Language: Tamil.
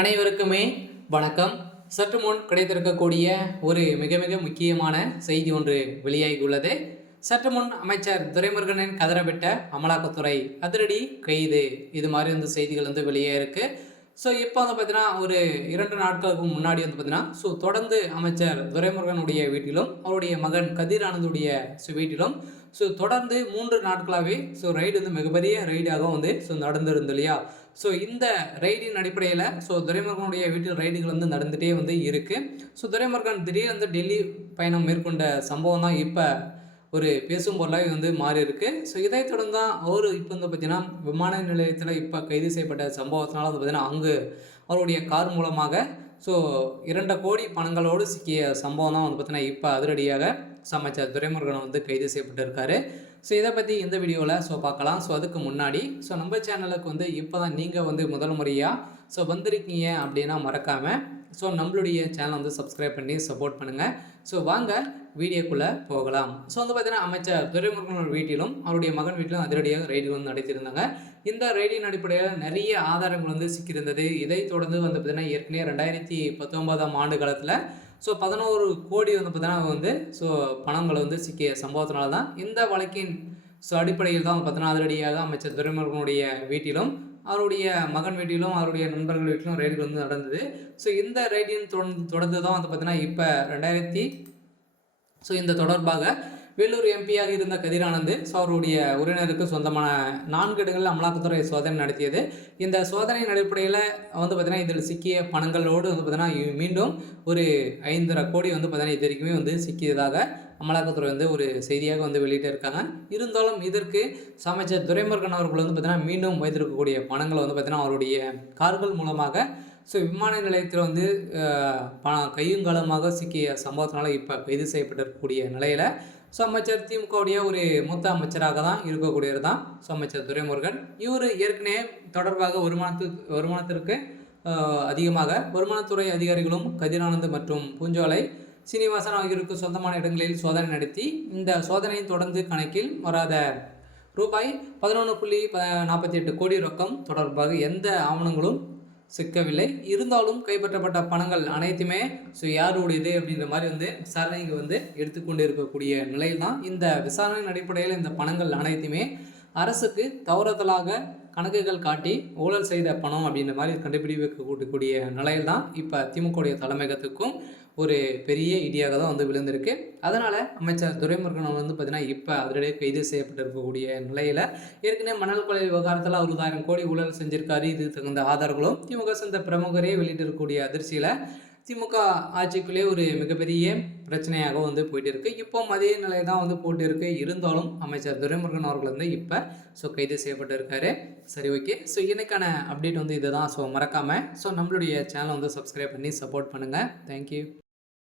அனைவருக்குமே வணக்கம். சற்று முன் கிடைத்திருக்கக்கூடிய ஒரு மிக மிக முக்கியமான செய்தி ஒன்று வெளியாகியுள்ளது. சற்று முன் அமைச்சர் துரைமுருகனின் கதறவிட்ட அமலாக்கத்துறை அதிரடி கைது, இது மாதிரி வந்து செய்திகள் வந்து வெளியே இருக்கு. ஸோ இப்போ வந்து பார்த்தீங்கன்னா ஒரு 2 நாட்களுக்கு முன்னாடி வந்து பார்த்தீங்கன்னா தொடர்ந்து அமைச்சர் துரைமுருகனுடைய வீட்டிலும் அவருடைய மகன் கதிர் ஆனந்துடைய வீட்டிலும் தொடர்ந்து 3 நாட்களாகவே ரைடு வந்து மிகப்பெரிய ரைடாக வந்து நடந்திருந்தது இல்லையா. இந்த ரைடின் அடிப்படையில் துரைமுருகனுடைய வீட்டில் ரைடுகள் வந்து நடந்துகிட்டே வந்து இருக்குது. துரைமுருகன் திடீர் வந்து டெல்லி பயணம் மேற்கொண்ட சம்பவம் தான் இப்போ ஒரு பேசும் பொருளாக வந்து மாறி இருக்கு. இதை தொடர்ந்து தான் அவர் இப்போ வந்து பார்த்தீங்கன்னா விமான நிலையத்தில் இப்போ கைது செய்யப்பட்ட சம்பவத்தினால வந்து பார்த்தீங்கன்னா அங்கு அவருடைய கார் மூலமாக 2 கோடி பணங்களோடு சிக்கிய சம்பவம் தான் வந்து பார்த்தீங்கன்னா இப்போ அதிரடியாக அமைச்சர் துரைமுருகன் வந்து கைது செய்யப்பட்டிருக்காரு. இதை பற்றி இந்த வீடியோவில் பார்க்கலாம். அதுக்கு முன்னாடி நம்ம சேனலுக்கு வந்து இப்போ தான் நீங்கள் வந்து முதல் முறையாக வந்திருக்கீங்க அப்படின்னா மறக்காமல் நம்மளுடைய சேனலை வந்து சப்ஸ்கிரைப் பண்ணி சப்போர்ட் பண்ணுங்கள். வாங்க வீடியோக்குள்ளே போகலாம். வந்து பார்த்தீங்கன்னா அமைச்சர் துரைமுருகன் வீட்டிலும் அவருடைய மகன் வீட்டிலும் அதிரடியாக ரைடு வந்து நடத்தியிருந்தாங்க. இந்த ரைடின் அடிப்படையில் நிறைய ஆதாரங்கள் வந்து சிக்கியிருந்தது. இதை தொடர்ந்து வந்து பார்த்தீங்கன்னா ஏற்கனவே 2019ஆம் ஆண்டு காலத்தில் 11 கோடி வந்து பார்த்தீங்கன்னா வந்து பணங்கள் வந்து சிக்கிய சம்பவத்தினால தான் இந்த வழக்கின் அடிப்படையில் தான் பார்த்தீங்கன்னா அதிரடியாக அமைச்சர் துரைமுருகனுடைய வீட்டிலும் அவருடைய மகன் வீட்டிலும் அவருடைய நண்பர்கள் வீட்டிலும் ரைடுகள் வந்து நடந்தது. இந்த ரைடின் தொடர்ந்து தான் வந்து பார்த்தீங்கன்னா இப்போ இந்த தொடர்பாக வேலூர் எம்பியாக இருந்த கதிர் ஆனந்த் அவருடைய உறவினருக்கு சொந்தமான 4 இடங்களில் அமலாக்கத்துறை சோதனை நடத்தியது. இந்த சோதனையின் அடிப்படையில் வந்து பார்த்தீங்கன்னா இதில் சிக்கிய பணங்களோடு வந்து பார்த்தீங்கன்னா மீண்டும் ஒரு 5.5 கோடி வந்து பார்த்தீங்கன்னா இது வரைக்குமே வந்து சிக்கியதாக அமலாக்கத்துறை வந்து ஒரு செய்தியாக வந்து வெளியிட்டு இருக்காங்க. இருந்தாலும் இதற்கு அமைச்சர் துரைமுருகன் அவர்கள் வந்து பார்த்தீங்கன்னா மீண்டும் வைத்திருக்கக்கூடிய பணங்களை வந்து பார்த்தீங்கன்னா அவருடைய கார்கள் மூலமாக விமான நிலையத்தில் வந்து கையுங்காலமாக சிக்கிய சம்பவத்தினால இப்போ கைது செய்யப்பட்டிருக்கக்கூடிய நிலையில் அமைச்சர் திமுகவுடைய ஒரு மூத்த அமைச்சராக தான் இருக்கக்கூடியவர் தான் அமைச்சர் துரைமுருகன். இவர் ஏற்கனவே தொடர்பாக வருமானத்திற்கு அதிகமாக வருமானத்துறை அதிகாரிகளும் கதிரானந்த் மற்றும் பூஞ்சோலை சீனிவாசன் ஆகியோருக்கு சொந்தமான இடங்களில் சோதனை நடத்தி இந்த சோதனையின் தொடர்ந்து கணக்கில் வராத ரூபாய் 11.48 கோடி ரொக்கம் தொடர்பாக எந்த ஆவணங்களும் சிக்கவில்லை. இருந்தாலும் கைப்பற்றப்பட்ட பணங்கள் அனைத்துமே யாருடையது அப்படின்ற மாதிரி வந்து விசாரணைக்கு வந்து எடுத்துக்கொண்டு இருக்கக்கூடிய நிலையில் தான் இந்த விசாரணையின் அடிப்படையில் இந்த பணங்கள் அனைத்துமே அரசுக்கு தவறுதலாக கணக்குகள் காட்டி ஊழல் செய்த பணம் அப்படின்ற மாதிரி கண்டுபிடிக்கக்கூடிய நிலையில் தான் இப்போ திமுகவுடைய தலைமையகத்துக்கும் ஒரு பெரிய இடியாக தான் வந்து விழுந்திருக்கு. அதனால் அமைச்சர் துரைமுருகன் வந்து பார்த்தீங்கன்னா இப்போ அதிரடியாக கைது செய்யப்பட்டிருக்கக்கூடிய நிலையில் ஏற்கனவே மணல் கொலை விவகாரத்தில் அவர் 1000 கோடி ஊழல் செஞ்சிருக்காரு. இது தகுந்த ஆதாரங்களும் திமுக சேர்ந்த பிரமுகரே வெளியிட்டிருக்கக்கூடிய அதிர்ச்சியில் திமுக ஆட்சிக்குள்ளே ஒரு மிகப்பெரிய பிரச்சனையாக வந்து போயிட்டு இருக்குது. இப்போ அதே நிலையை தான் வந்து போட்டு இருக்கு. இருந்தாலும் அமைச்சர் துரைமுருகன் அவர்கள் வந்து இப்போ கைது செய்யப்பட்டு இருக்காரு. சரி, ஓகே. இன்னைக்கான அப்டேட் வந்து இதுதான். மறக்காமல் நம்மளுடைய சேனலை வந்து சப்ஸ்கிரைப் பண்ணி சப்போர்ட் பண்ணுங்கள். தேங்க்யூ.